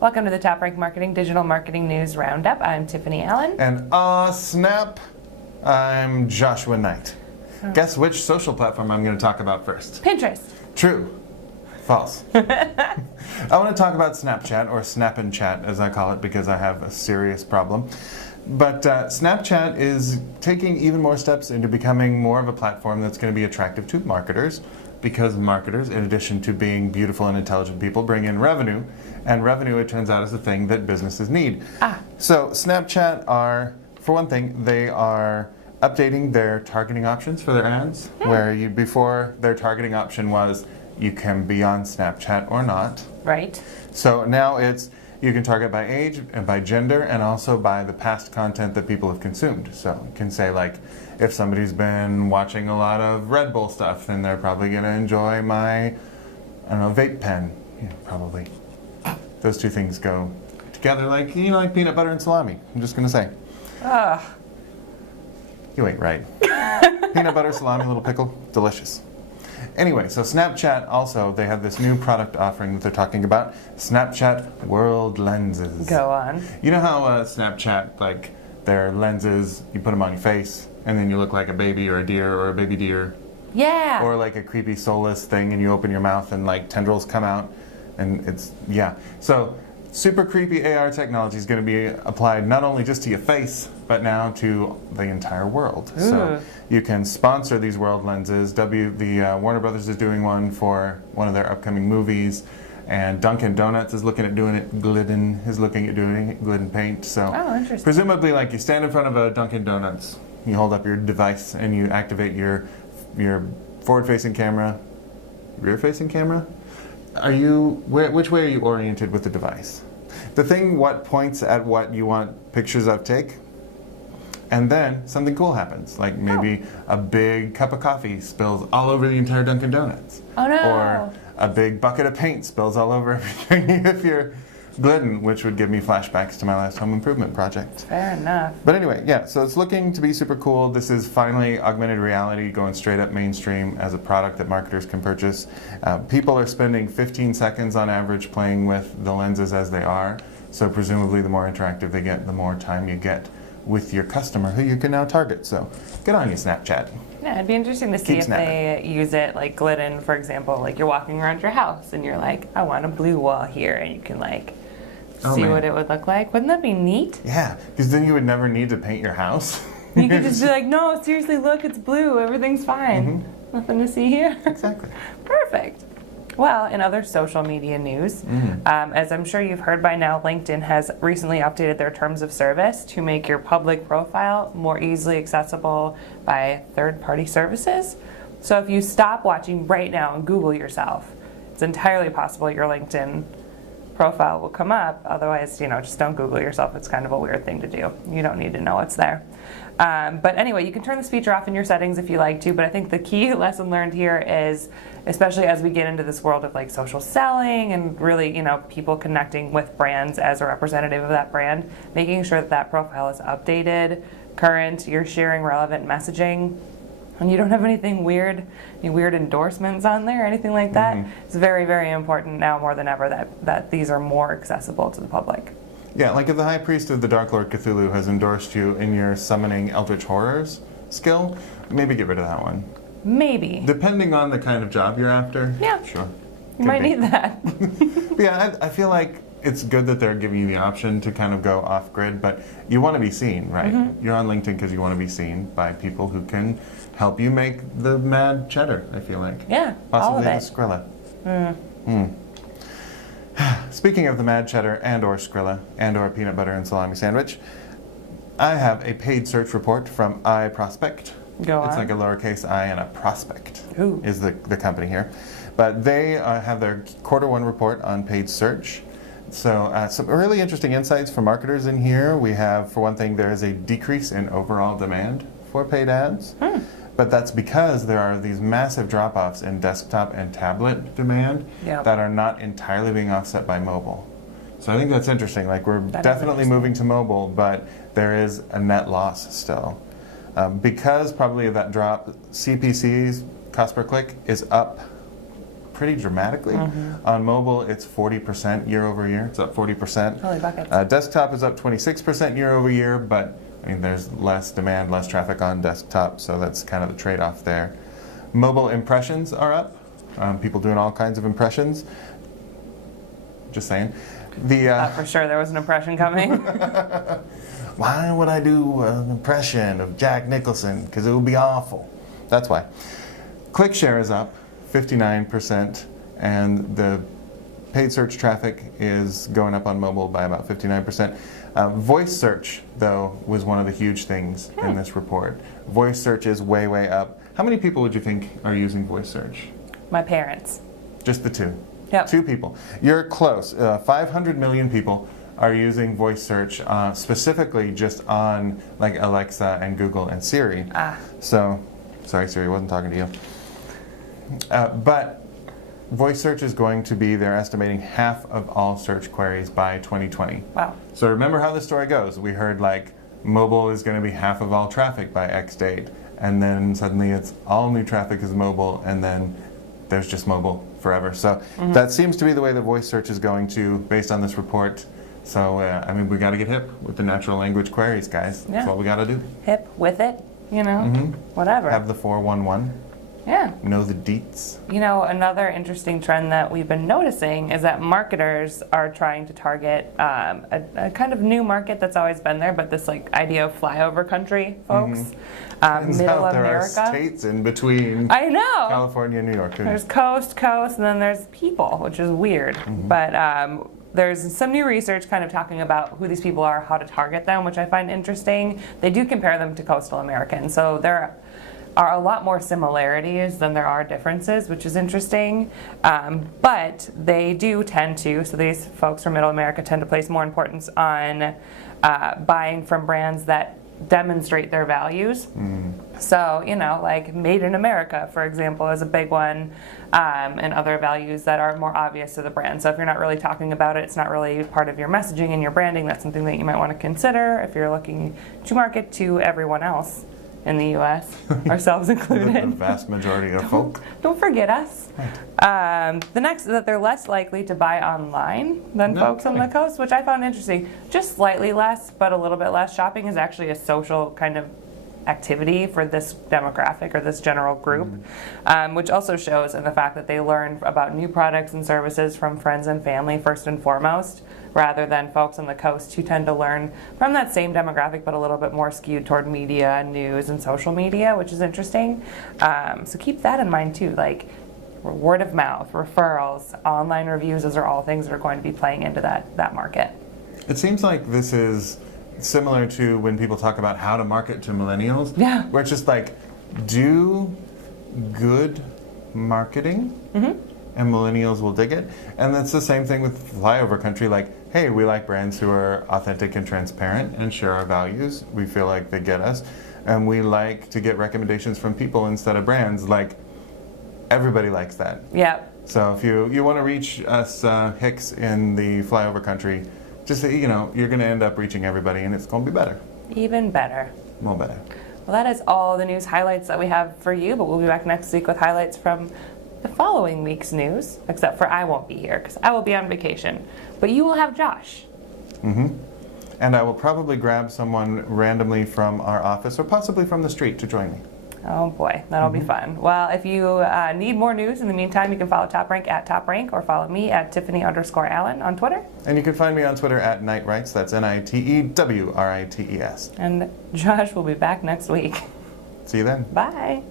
Welcome to the TopRank Marketing Digital Marketing News Roundup. I'm Tiffani Allen. And snap, I'm Joshua Nite. Guess which social platform I'm going to talk about first? Pinterest. True. False. I want to talk about Snapchat, or Snap and Chat as I call it, because I have a serious problem. But Snapchat is taking even more steps into becoming more of a platform that's going to be attractive to marketers, because marketers, in addition to being beautiful and intelligent people, bring in revenue, and revenue, it turns out, is a thing that businesses need. So Snapchat are, for one thing, they are updating their targeting options for their ads, where before their targeting option was you can be on Snapchat or not. Right. So now it's you can target by age and by gender and also by the past content that people have consumed. So you can say, like, if somebody's been watching a lot of Red Bull stuff, then they're probably going to enjoy my, I don't know, vape pen. Yeah, probably. Those two things go together like, like peanut butter and salami. I'm just going to say. You ain't right. Peanut butter, salami, little pickle, delicious. Anyway, so Snapchat also, they have this new product offering that they're talking about, Snapchat World Lenses. Go on. You know how Snapchat, like, their lenses, you put them on your face, and then you look like a baby or a deer or a baby deer. Yeah. Or like a creepy soulless thing, and you open your mouth and like tendrils come out, and it's, yeah. So super creepy AR technology is going to be applied not only just to your face, but now to the entire world. Ooh. So you can sponsor these world lenses. Warner Brothers is doing one for one of their upcoming movies, and Dunkin' Donuts is looking at doing it. Glidden is looking at doing it. Glidden Paint. So interesting. presumably, like, you stand in front of a Dunkin' Donuts, you hold up your device, and you activate your forward-facing camera, rear-facing camera. Which way are you oriented with the device? The thing what points at what you want pictures of take, and then something cool happens, like maybe a big cup of coffee spills all over the entire Dunkin' Donuts. Oh no! Or a big bucket of paint spills all over everything if you're Glidden, which would give me flashbacks to my last home improvement project. Fair enough. But anyway, yeah, so it's looking to be super cool. This is finally augmented reality going straight up mainstream as a product that marketers can purchase. People are spending 15 seconds on average playing with the lenses as they are. So presumably the more interactive they get, the more time you get with your customer, who you can now target. So get on your Snapchat. Yeah, it'd be interesting to see Keep if they use it, like Glidden, for example. Like, you're walking around your house and you're like, I want a blue wall here, and you can like see what it would look like. Wouldn't that be neat? Yeah, because then you would never need to paint your house. You could just be like, no, seriously, look, it's blue. Everything's fine. Nothing to see here. Exactly. Perfect. Well, in other social media news, as I'm sure you've heard by now, LinkedIn has recently updated their terms of service to make your public profile more easily accessible by third-party services. So if you stop watching right now and Google yourself, it's entirely possible your LinkedIn profile will come up. Otherwise, just don't Google yourself. It's kind of a weird thing to do. You don't need to know what's there. But anyway, you can turn this feature off in your settings if you like to, but I think the key lesson learned here is, especially as we get into this world of like social selling and really, people connecting with brands as a representative of that brand, making sure that that profile is updated, current, you're sharing relevant messaging, and you don't have anything weird, any weird endorsements on there or anything like that. It's very, very important now more than ever that these are more accessible to the public. Yeah, like if the High Priest of the Dark Lord Cthulhu has endorsed you in your summoning Eldritch Horrors skill, maybe get rid of that one. Maybe. Depending on the kind of job you're after. Yeah. Sure. You might need that. Yeah, I feel like it's good that they're giving you the option to kind of go off-grid, but you want to be seen, right? You're on LinkedIn because you want to be seen by people who can help you make the mad cheddar, I feel like. Yeah, possibly all of it. the Skrilla. Speaking of the mad cheddar and or Skrilla and or peanut butter and salami sandwich, I have a paid search report from iProspect. Go on. It's like a lowercase I and a prospect. Ooh. Is the company here. But they have their Q1 report on paid search. So some really interesting insights for marketers in here. We have, for one thing, there is a decrease in overall demand for paid ads. But that's because there are these massive drop-offs in desktop and tablet demand that are not entirely being offset by mobile. So I think that's interesting. Like, we're definitely moving to mobile, but there is a net loss still. Because probably of that drop, CPCs, cost per click, is up pretty dramatically. On mobile, it's 40% year over year. It's up 40%. Holy buckets. Desktop is up 26% year over year, but I mean, there's less demand, less traffic on desktop, so that's kind of the trade-off there. Mobile impressions are up. People doing all kinds of impressions. Just saying. For sure there was an impression coming. Why would I do an impression of Jack Nicholson? Because it would be awful. That's why. Click share is up 59%, and the paid search traffic is going up on mobile by about 59%. Voice search, though, was one of the huge things in this report. Voice search is way, way up. How many people would you think are using voice search? My parents. Just the two? Yep. 2 people. You're close. 500 million people are using voice search specifically just on like Alexa and Google and Siri. So, sorry Siri, wasn't talking to you. But voice search is going to be, they're estimating, half of all search queries by 2020. Wow. So remember how the story goes. We heard like mobile is going to be half of all traffic by X date, and then suddenly it's all new traffic is mobile, and then there's just mobile forever. So that seems to be the way the voice search is going to, based on this report. So, I mean, we got to get hip with the natural language queries, guys. Yeah. That's what we got to do. Hip with it, you know, whatever. Have the 411. Yeah. Know the deets. You know, another interesting trend that we've been noticing is that marketers are trying to target a kind of new market that's always been there, but this like idea of flyover country folks. Turns Middle out there America. are states in between I know. California and New York. There's coast, and then there's people, which is weird. But there's some new research kind of talking about who these people are, how to target them, which I find interesting. They do compare them to coastal Americans. So there are a lot more similarities than there are differences, which is interesting. But they do tend to, so these folks from Middle America tend to place more importance on buying from brands that demonstrate their values. So, you know, like Made in America, for example, is a big one, and other values that are more obvious to the brand. So if you're not really talking about it, it's not really part of your messaging and your branding, that's something that you might want to consider if you're looking to market to everyone else in the U.S., ourselves included. The vast majority of folk. Don't forget us. The next is that they're less likely to buy online than folks on the coast, which I found interesting. Just slightly less, but a little bit less. Shopping is actually a social kind of activity for this demographic or this general group, which also shows in the fact that they learn about new products and services from friends and family first and foremost, rather than folks on the coast who tend to learn from that same demographic but a little bit more skewed toward media, news, and social media, which is interesting. So keep that in mind too, like word of mouth, referrals, online reviews, those are all things that are going to be playing into that market. It seems like this is similar to when people talk about how to market to millennials. Yeah. Where it's just like, do good marketing and millennials will dig it. And that's the same thing with flyover country. Like, hey, we like brands who are authentic and transparent and share our values. We feel like they get us. And we like to get recommendations from people instead of brands. Like, everybody likes that. Yeah. So if you want to reach us hicks in the flyover country, just, you know, you're going to end up reaching everybody, and it's going to be better. Even better. More better. Well, that is all the news highlights that we have for you, but we'll be back next week with highlights from the following week's news, except for I won't be here because I will be on vacation. But you will have Josh. And I will probably grab someone randomly from our office or possibly from the street to join me. Oh boy, that'll be fun. Well, if you need more news in the meantime, you can follow TopRank at TopRank or follow me at Tiffani_Allen on Twitter. And you can find me on Twitter at Nitewrites. That's NITEWRITES. And Josh will be back next week. See you then. Bye.